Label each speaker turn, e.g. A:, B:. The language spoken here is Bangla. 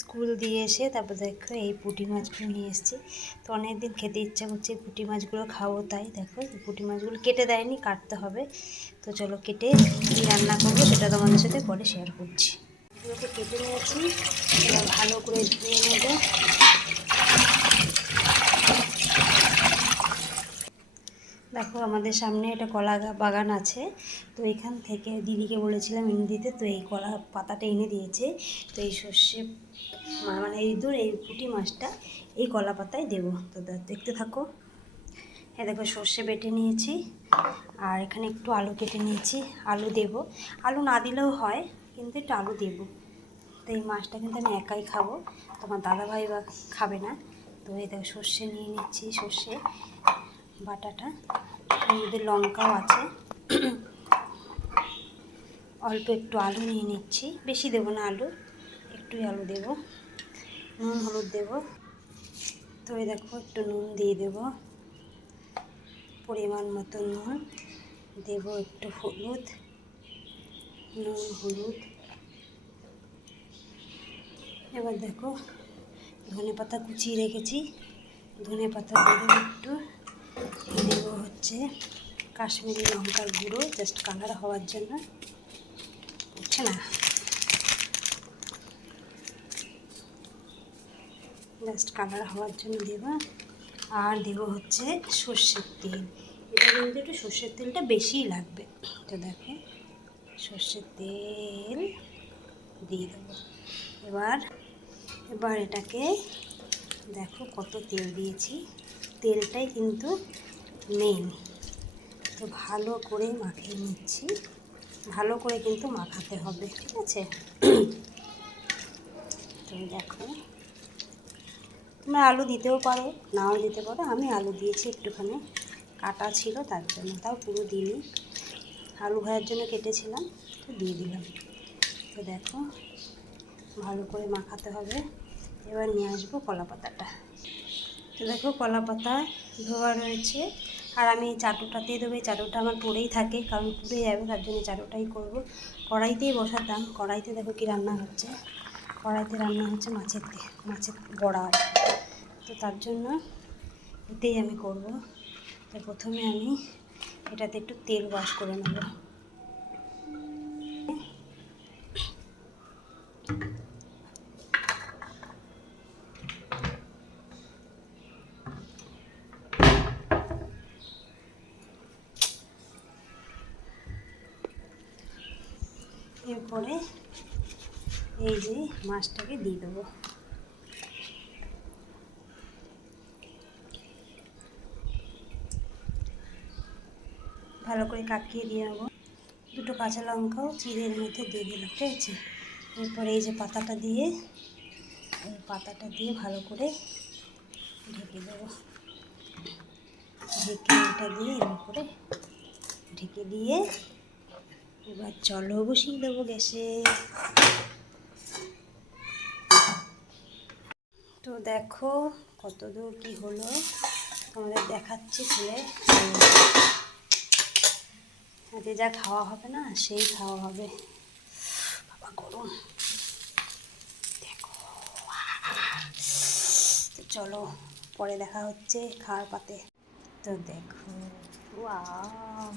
A: স্কুল দিয়ে এসে তারপর দেখো এই পুঁটি মাছগুলো নিয়ে এসেছি। তো অনেক দিন খেতে ইচ্ছা করছে পুঁটি মাছগুলো খাব, তাই দেখো পুঁটি মাছগুলো কেটে দেয়নি, কাটতে হবে। তো চলো কেটে কী রান্না করব সেটা তোমাদের সাথে পরে শেয়ার করছি। এগুলোকে কেটে নিয়েছি ভালো করে ধুয়ে নেব। দেখো আমাদের সামনে একটা কলা বাগান আছে। তো এখান থেকে দিদিকে বলেছিলাম এনে দিতে তো এই কলা পাতাটা এনে দিয়েছে। তো এই সর্ষে মানে এই দূর এই পুঁটি মাছটা এই কলা পাতায় দেবো। তো দেখতে থাকো। এ দেখো সর্ষে বেটে নিয়েছি, আর এখানে একটু আলু কেটে নিয়েছি। আলু দেব। আলু না দিলেও হয়, কিন্তু একটু আলু দেবো। তো এই মাছটা কিন্তু আমি একাই খাব। তোমার দাদাভাই বা খাবে না। তো এই দেখো সর্ষে নিয়ে নিচ্ছি, সর্ষে। বাটাটা মধ্যে লঙ্কাও আছে। অল্প একটু আলু নিয়ে নিচ্ছি। বেশি দেবো না আলু, একটুই আলু দেব। নুন, হলুদ দেব। তো দেখো, একটু নুন দিয়ে দেব। পরিমাণ মতো নুন দেব, একটু হলুদ। নুন, হলুদ। এবার দেখো ধনে পাতা কুচিয়ে রেখেছি। ধনে পাতা দেবো একটু। দেবো হচ্ছে কাশ্মীরি লঙ্কার গুঁড়ো জাস্ট কালার হওয়ার জন্য। বুঝছে না? জাস্ট কালার হওয়ার জন্য দেবো। আর দেবো হচ্ছে সর্ষের তেল। এটা কিন্তু একটু সর্ষের তেলটা বেশিই লাগবে। তো দেখো, সর্ষের তেল দিয়ে দেবো। এবার এবার এটাকে দেখো কত তেল দিয়েছি। তেলটাই কিন্তু মেন তো ভালো করে মাখিয়ে নিচ্ছি। ভালো করে কিন্তু মাখাতে হবে, ঠিক আছে? তো দেখো। তোমরা আলু দিতেও পারো, নাও দিতে পারো। আমি আলু দিয়েছি একটুখানি। কাটা ছিল তার জন্য, তাও পুরো দিইনি। আলু ভাজার জন্য কেটেছিলাম, তো দিয়ে দিলাম। তো দেখো, ভালো করে মাখাতে হবে। এবার নিয়ে আসব কলা পাতাটা তো দেখো কলা পাতা ধোয়া রয়েছে। আর আমি চাটুটাতেই দেবো। এই চাটুটা আমার পড়েই থাকে, কারণ পুড়ে যাবে, তার জন্য চাটুটাই করব। কড়াইতেই বসাতাম কড়াইতে দেখো কি রান্না হচ্ছে। কড়াইতে রান্না হচ্ছে মাছের মাছের বড়া। তো তার জন্য এতেই আমি করব। তো প্রথমে আমি এটাতে একটু তেল ওয়াশ করে নেব। এরপরে এই যে মাছটাকে দিয়ে দেবো। ভালো করে কাকিয়ে দিয়ে নেব দুটো কাঁচা লঙ্কাও চিড়ের মধ্যে দিয়ে দিলাম, ঠিক আছে? এরপরে এই যে পাতাটা দিয়ে, এই পাতাটা দিয়ে ভালো করে ঢেকে দেবো। ঢেকে এটা দিয়ে এর উপরে ঢেকে দিয়ে এবার জলও বসিয়ে দেবো গ্যাসে। তো দেখো কত দূর কী হলো, তোমাদের দেখাচ্ছি খুলে। আজকে যা খাওয়া হবে না, সেই খাওয়া হবে। বাবা গরম। দেখো চলো, পরে দেখা হচ্ছে খাওয়ার পাতে। তো দেখো, ওয়াও